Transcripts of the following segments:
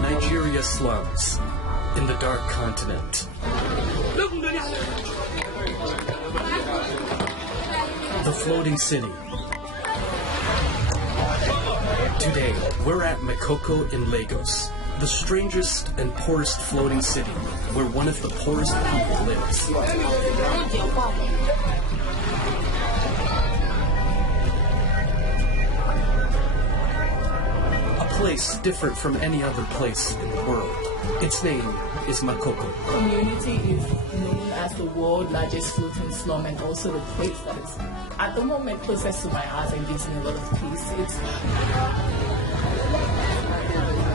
Nigeria slums in the dark continent. The floating city. Today, we're at Makoko in Lagos, the strangest and poorest floating city, where one of the poorest people lives. A place different from any other place in the world. Its name is Makoko. Community is known as the world's largest floating slum, and also the place that is at the moment closest to my heart and gives me a lot of peace. It's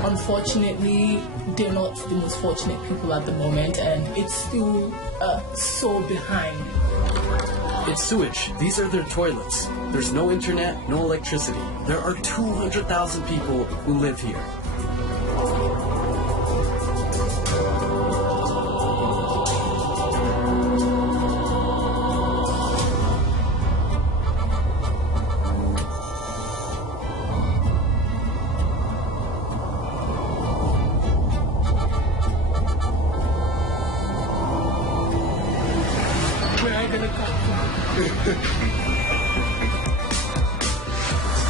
unfortunately they're not the most fortunate people at the moment, and it's still so behind. It's sewage. These are their toilets. There's no internet, no electricity. There are 200,000 people who live here.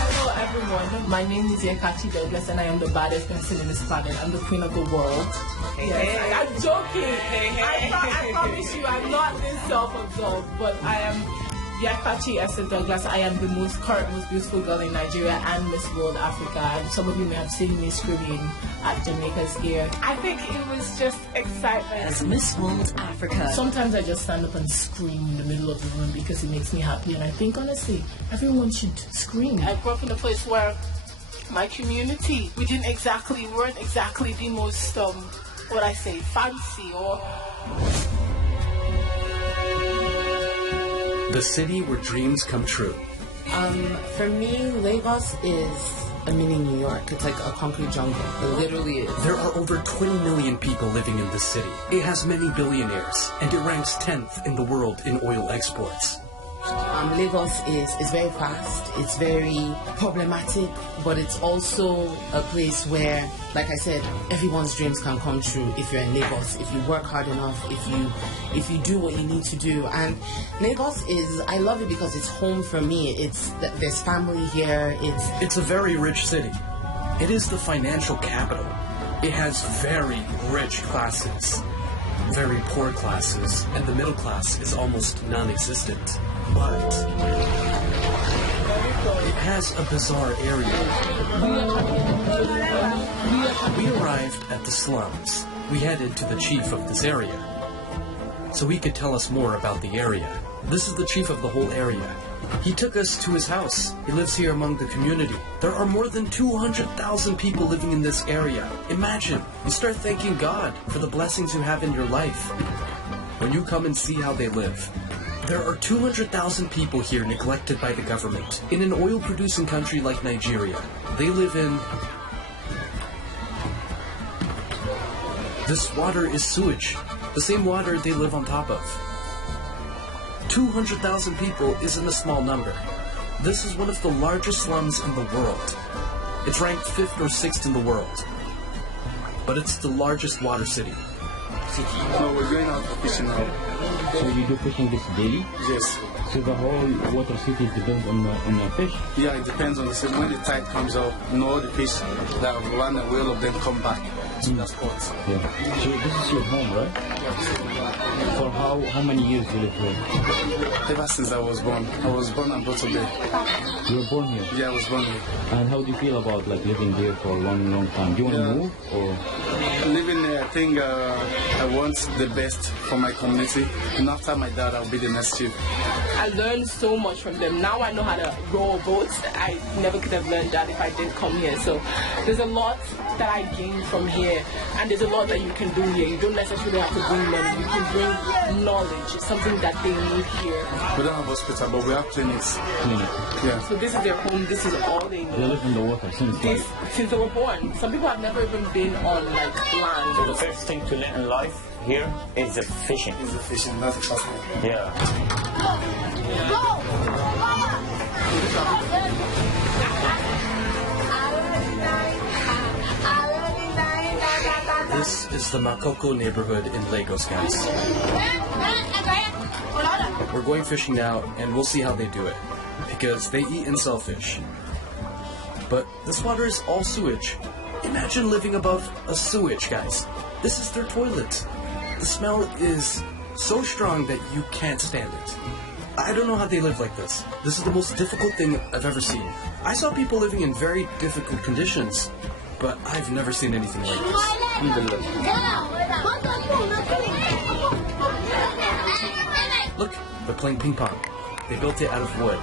Hello everyone, my name is HaTTab and I am the baddest person in this planet. I'm the queen of the world. Yes, I'm joking. I promise you I'm not this self-absorbed, but I am HaTTab. I am the most beautiful girl in Nigeria and Miss World Africa. And some of you may have seen me screaming at Jamaica's ear. I think it was just excitement. As Miss World Africa. Sometimes I just stand up and scream in the middle of the room because it makes me happy. And I think honestly, everyone should scream. I grew up in a place where my community, we weren't exactly the most, fancy or... The city where dreams come true. For me, Lagos is a mini New York. It's like a concrete jungle. It literally is. There are over 20 million people living in this city. It has many billionaires, and it ranks 10th in the world in oil exports. Lagos is very fast. It's very problematic, but it's also a place where, like I said, everyone's dreams can come true if you're in Lagos, if you work hard enough, if you do what you need to do. And Lagos I love it because it's home for me. There's family here. It's a very rich city. It is the financial capital. It has very rich classes, very poor classes, and the middle class is almost non-existent. But it has a bizarre area. We arrived at the slums. We headed to the chief of this area, so he could tell us more about the area. This is the chief of the whole area. He took us to his house. He lives here among the community. There are more than 200,000 people living in this area. Imagine, you start thanking God for the blessings you have in your life when you come and see how they live. There are 200,000 people here neglected by the government. In an oil-producing country like Nigeria, they live in... This water is sewage, the same water they live on top of. 200,000 people isn't a small number. This is one of the largest slums in the world. It's ranked 5th or 6th in the world. But it's the largest water city. No, we're going out fishing now. So you do fishing this daily? Yes. So the whole water city depends on the fish? Yeah, it depends on the city. When the tide comes out, all the fish that run away, all of them come back to the spots. Yeah. So this is your home, right? For how many years you live here? Ever since I was born. I was born and brought up there. You were born here? Yeah, I was born here. And how do you feel about living there for a long, long time? Do you want to move or? Living there, I think I want the best for my community. And after my dad, I'll be the next chief. I learned so much from them. Now I know how to row boats. I never could have learned that if I didn't come here. So there's a lot that I gained from here, and there's a lot that you can do here. You don't necessarily have to bring money. You can bring knowledge. It's something that they need here. We don't have hospital, but we have clinics. Yeah. So this is their home. This is all they know. They live in the water since they were born. Some people have never even been on land. first thing to learn in life here is the fishing. Is the fishing, that's the first thing. Yeah. This is the Makoko neighborhood in Lagos, guys. We're going fishing now, and we'll see how they do it, because they eat and sell fish. But this water is all sewage. Imagine living above a sewage, guys. This is their toilet. The smell is so strong that you can't stand it. I don't know how they live like this. This is the most difficult thing I've ever seen. I saw people living in very difficult conditions, but I've never seen anything like this. Look, they're playing ping pong. They built it out of wood.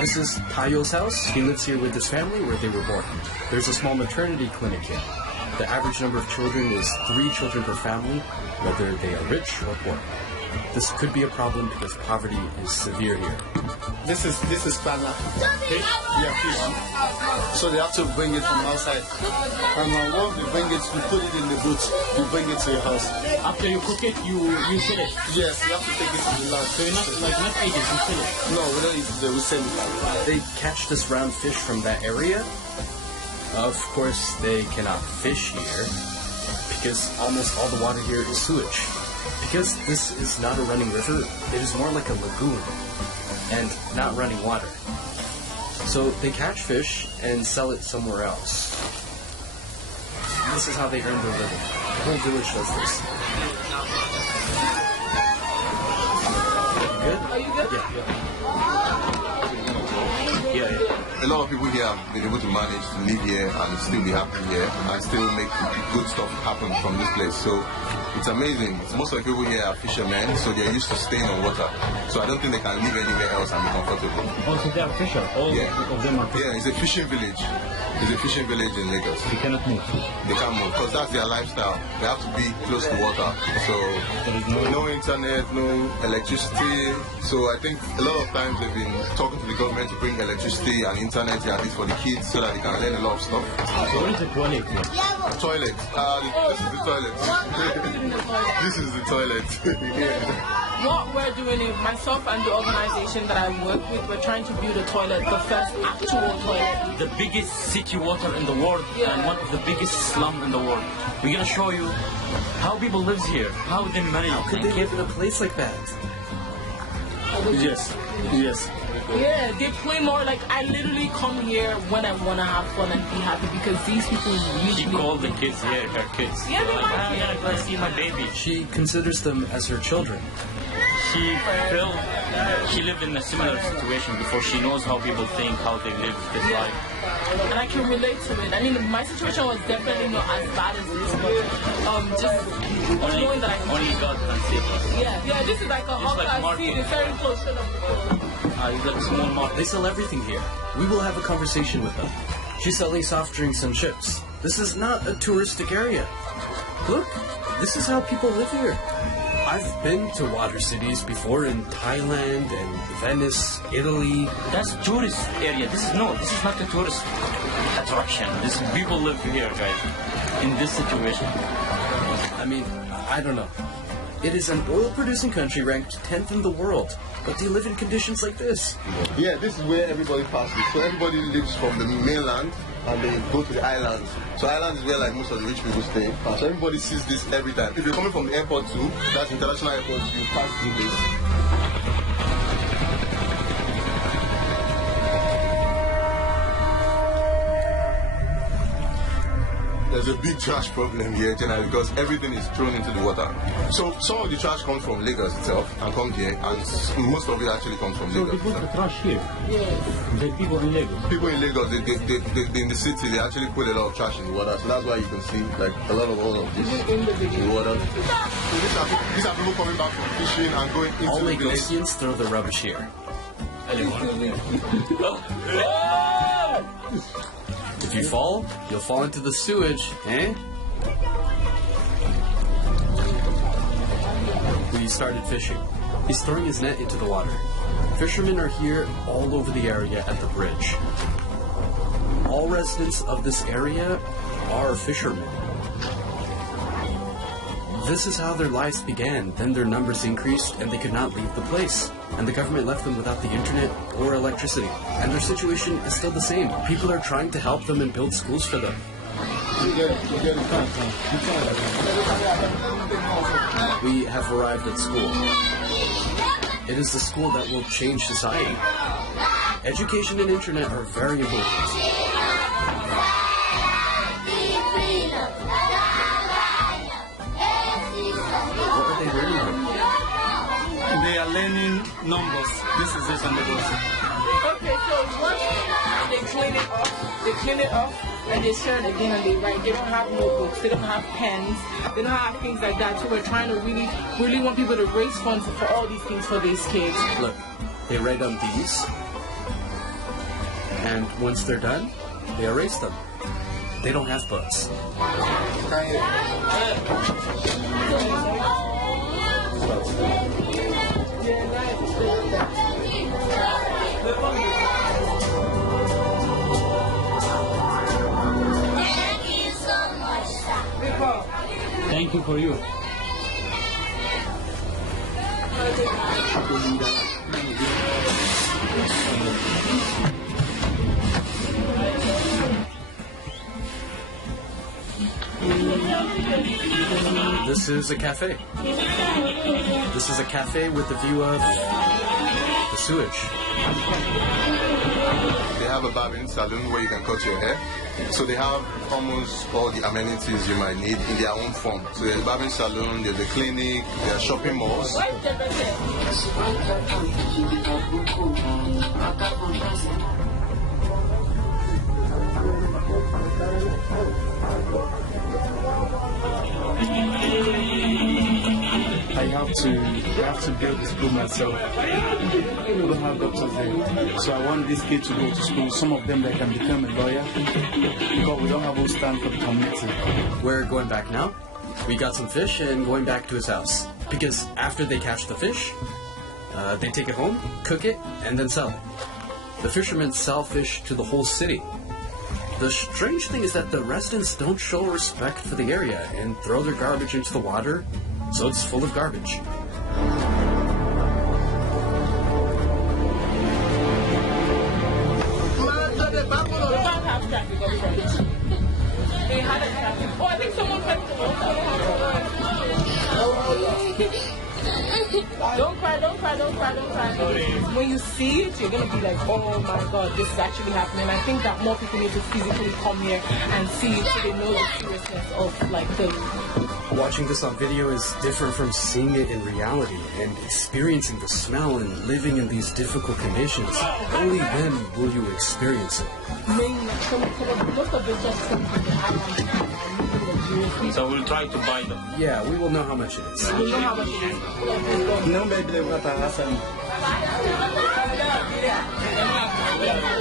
This is Tayo's house. He lives here with his family where they were born. There's a small maternity clinic here. The average number of children is 3 children per family, whether they are rich or poor. This could be a problem because poverty is severe here. This is Pana. Fish? Yeah, fish. So they have to bring it from outside. And once we bring it, we put it in the boot. We bring it to your house. After you cook it, you sell it. Yes, you have to take it to the land. So you're not eat it, you sell it. No, we don't eat it, we sell it. They catch this round fish from that area. Of course, they cannot fish here because almost all the water here is sewage. Because this is not a running river, it is more like a lagoon and not running water. So they catch fish and sell it somewhere else. This is how they earn their living. The whole village does this. Good? Are you good? Yeah. A lot of people here have been able to manage to live here and still be happy here and still make good stuff happen from this place. So it's amazing. Most of the people here are fishermen, so they're used to staying on water. So I don't think they can live anywhere else and be comfortable. Also, they are fisher. All of them are fisher. Yeah, it's a fishing village. It's a fishing village in Lagos. They cannot move. They can't move because that's their lifestyle. They have to be close to water. So no internet, no electricity. So I think a lot of times they've been talking to the government to bring electricity and internet here, at least for the kids, so that they can learn a lot of stuff. So, What is the toilet here? toilet. This is the toilet. This is the toilet. What we're doing is myself and the organization that I work with, we're trying to build a toilet, the first actual toilet. The biggest city water in the world and one of the biggest slum in the world. We're gonna show you how people live here, how they manage. How could they live in a place like that? Yes. Yeah, they play more like I literally come here when I want to have fun and be happy because these people She usually... called the kids here her kids. Yeah, they're like, my I'm kids. gonna go see my baby. She considers them as her children. She lived in a similar situation before. She knows how people think, how they live their life. And I can relate to it. I mean, my situation was definitely not as bad as this, but just knowing that I can... Only God can save us. Yeah, this is like a hawker. like I see market. it's very close to them. You got a small market. They sell everything here. We will have a conversation with them. She's selling soft drinks and chips. This is not a touristic area. Look, this is how people live here. I've been to water cities before in Thailand and Venice, Italy. That's tourist area. This is not a tourist attraction. This people live here, guys, in this situation. I mean, I don't know. It is an oil-producing country ranked 10th in the world, but they live in conditions like this. Yeah, this is where everybody passes. So everybody lives from the mainland and they go to the islands. So islands is where like most of the rich people stay. So everybody sees this every time. If you're coming from the airport too, that's international airport, you pass through this. There's a big trash problem here generally because everything is thrown into the water. So some of the trash comes from Lagos itself and comes here, and most of it actually comes from So Lagos. they put the trash here. The people in Lagos. People in Lagos, they in the city, they actually put a lot of trash in the water. So that's why you can see like a lot of all of this in the water. So these are people coming back from fishing and going into All the village. Lagosians throw the rubbish here. If you fall, you'll fall into the sewage, eh? We started fishing. He's throwing his net into the water. Fishermen are here all over the area at the bridge. All residents of this area are fishermen. This is how their lives began. Then their numbers increased and they could not leave the place. And the government left them without the internet or electricity. And their situation is still the same. People are trying to help them and build schools for them. We have arrived at school. It is the school that will change society. Education and internet are very important. What are they learning? They are learning numbers. This is it and the goes. Okay, so once they clean it off, and they share it again and they write. They don't have notebooks, they don't have pens, they don't have things like that. So we're trying to really want people to raise funds for all these things for these kids. Look, they write on these, and once they're done, they erase them. They don't have books. Thank you for you. This is a cafe. This is a cafe with a view of the sewage. They have a barbering salon where you can cut your hair. So they have almost all the amenities you might need in their own form. So there's a barbering salon, there's a clinic, there are shopping malls. I have to build the school myself. We don't have doctors there. So I want these kids to go to school. Some of them, they can become a lawyer. Because we don't have a stand for the community. We're going back now. We got some fish and going back to his house. Because after they catch the fish, they take it home, cook it, and then sell it. The fishermen sell fish to the whole city. The strange thing is that the residents don't show respect for the area and throw their garbage into the water, so it's full of garbage. Oh, I think someone fell the Don't cry, don't cry, don't cry, don't cry. When you see it, you're going to be like, oh my God, this is actually happening. I think that more people need to physically come here and see it so they know the seriousness of like the... Watching this on video is different from seeing it in reality and experiencing the smell and living in these difficult conditions. Only then will you experience it. Most of it just comes from the island. So we'll try to buy them. Yeah, we will know how much it is. We know how much it is. No, baby, they've got a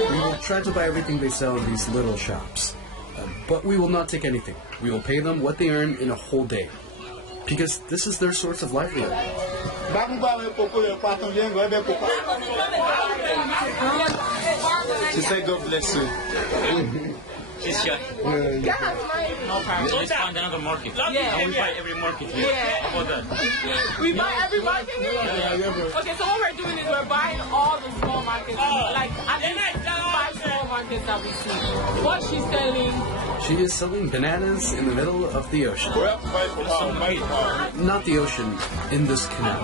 We will try to buy everything they sell in these little shops. But we will not take anything. We will pay them what they earn in a whole day. Because this is their source of livelihood. She said, God bless you. She's shy. No problem. Let's find another market. Yeah. And we buy every market here. Yeah. How about that? We buy every market here? Okay, so what we're doing is we're buying all the small markets. Like, at least 5 small markets that we see. What she's selling... She is selling bananas in the middle of the ocean. Not the ocean, in this canal.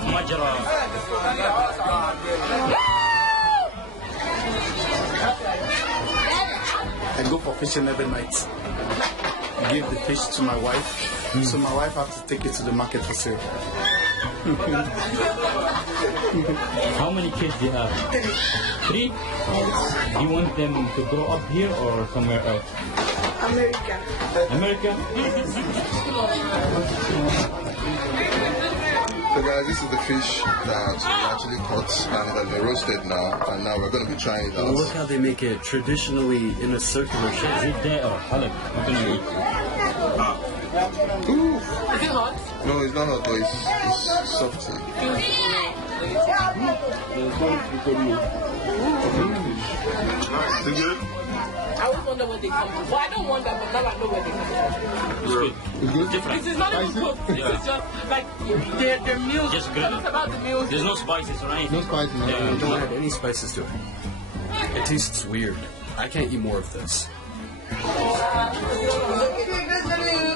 I go for fishing every night. Give the fish to my wife, so my wife has to take it to the market for sale. How many kids do you have? 3? Do you want them to grow up here or somewhere else? America. America? So guys, this is the fish that we actually caught and it has been roasted now, and now we're going to be trying it out. Look how they make it traditionally in a circular shape. Is it there or Halep? Ooh. Is it hot? No, it's not hot, though. It's soft. Is it good? I always wonder where they come from. Well, I don't wonder, but now I know where they come from. It's good. It's good? Different. This is not even cooked. This is just like their meals. Just good. Tell us about the meals. There's no spices or anything. No spices. No. Yeah. Don't add any spices to it. It tastes weird. I can't eat more of this.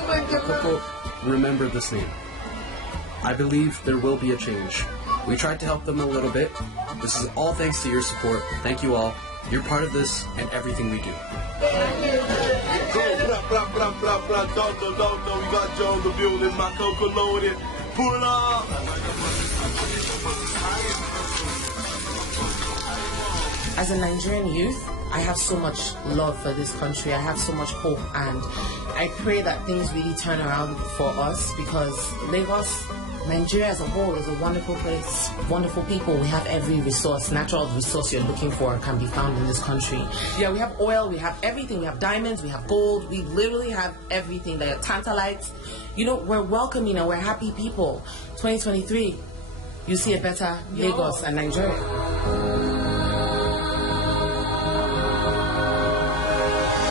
Makoko, remember this name. I believe there will be a change. We tried to help them a little bit. This is all thanks to your support. Thank you all. You're part of this and everything we do. Blah, blah, blah, blah, don't, we got Joe in the building, Makoko loaded, pull up! As a Nigerian youth, I have so much love for this country. I have so much hope, and I pray that things really turn around for us, because Lagos, Nigeria as a whole, is a wonderful place, wonderful people. We have every resource, natural resource you're looking for can be found in this country. Yeah, we have oil, we have everything. We have diamonds, we have gold. We literally have everything. There are tantalites. You know, we're welcoming and we're happy people. 2023, you see a better Lagos and Nigeria.